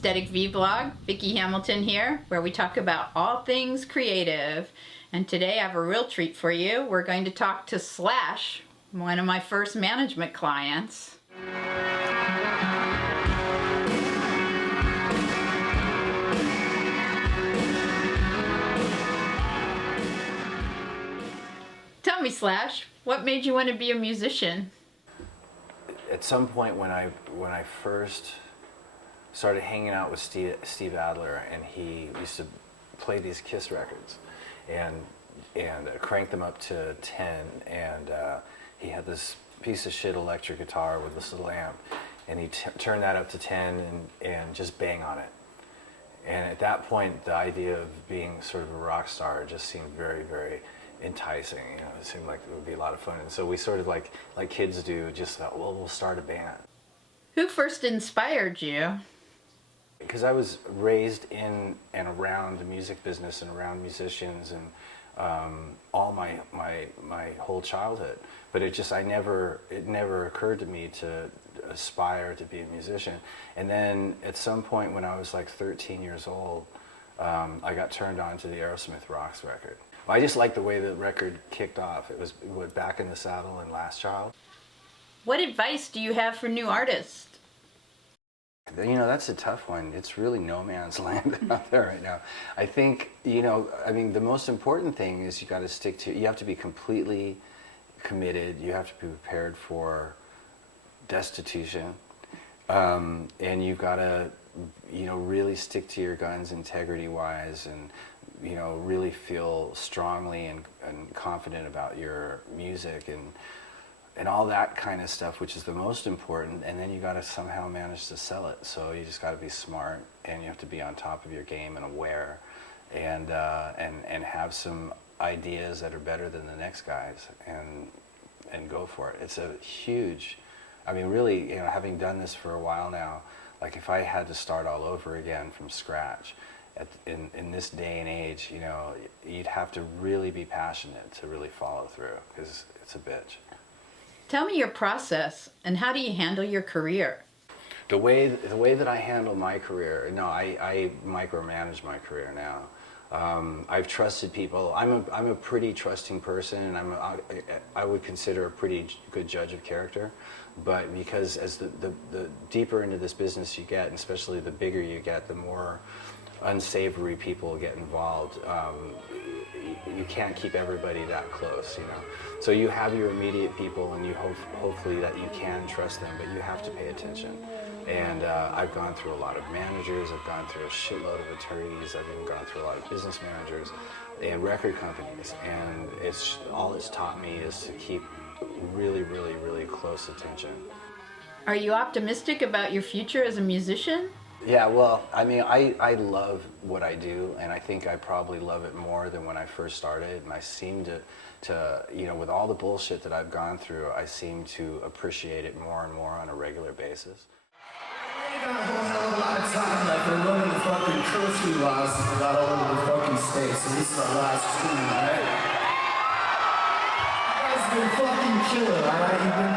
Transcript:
Aesthetic Vlog. Vicky Hamilton here, where we talk about all things creative. And today I have a real treat for you. We're going to talk to Slash, one of my first management clients. Tell me, Slash, what made you want to be a musician? At some point when I first started hanging out with Steve Adler, and he used to play these Kiss records and crank them up to 10, and he had this piece of shit electric guitar with this little amp, and he turned that up to 10 and just bang on it. And at that point, the idea of being sort of a rock star just seemed very, very enticing. You know, it seemed like it would be a lot of fun. And so we sort of like kids do, just thought, well, we'll start a band. Who first inspired you? Because I was raised in and around the music business and around musicians and all my whole childhood. But it never occurred to me to aspire to be a musician. And then at some point when I was like 13 years old, I got turned on to the Aerosmith Rocks record. I just liked the way the record kicked off. It was Back in the Saddle and Last Child. What advice do you have for new artists? You know, that's a tough one. It's really no man's land out there right now. I think, you know, I mean, the most important thing is you have to be completely committed. You have to be prepared for destitution. And you've got to, you know, really stick to your guns integrity-wise, and you know, really feel strongly and confident about your music and all that kind of stuff, which is the most important. And then you got to somehow manage to sell it. So you just got to be smart, and you have to be on top of your game and aware, and have some ideas that are better than the next guys, and go for it. It's a huge, I mean, really, you know, having done this for a while now, like if I had to start all over again from scratch, in this day and age, you know, you'd have to really be passionate to really follow through, because it's a bitch. Tell me your process, and how do you handle your career? The way that I handle my career, no, I micromanage my career now. I've trusted people. I'm a pretty trusting person, and I would consider a pretty good judge of character. But because as the deeper into this business you get, and especially the bigger you get, the more unsavory people get involved. You can't keep everybody that close, you know. So you have your immediate people, and you hopefully that you can trust them, but you have to pay attention. And I've gone through a lot of managers. I've gone through a shitload of attorneys. I've even gone through a lot of business managers and record companies. And all it's taught me is to keep really, really, really close attention. Are you optimistic about your future as a musician? Yeah, well, I mean, I love what I do, and I think I probably love it more than when I first started, and I seem to, you know, with all the bullshit that I've gone through, I seem to appreciate it more and more on a regular basis. We got a whole hell of a lot of time, like we're running the fucking curfew laws all over the fucking state, so this is our last tune, alright? You guys have been fucking killer, alright? You've been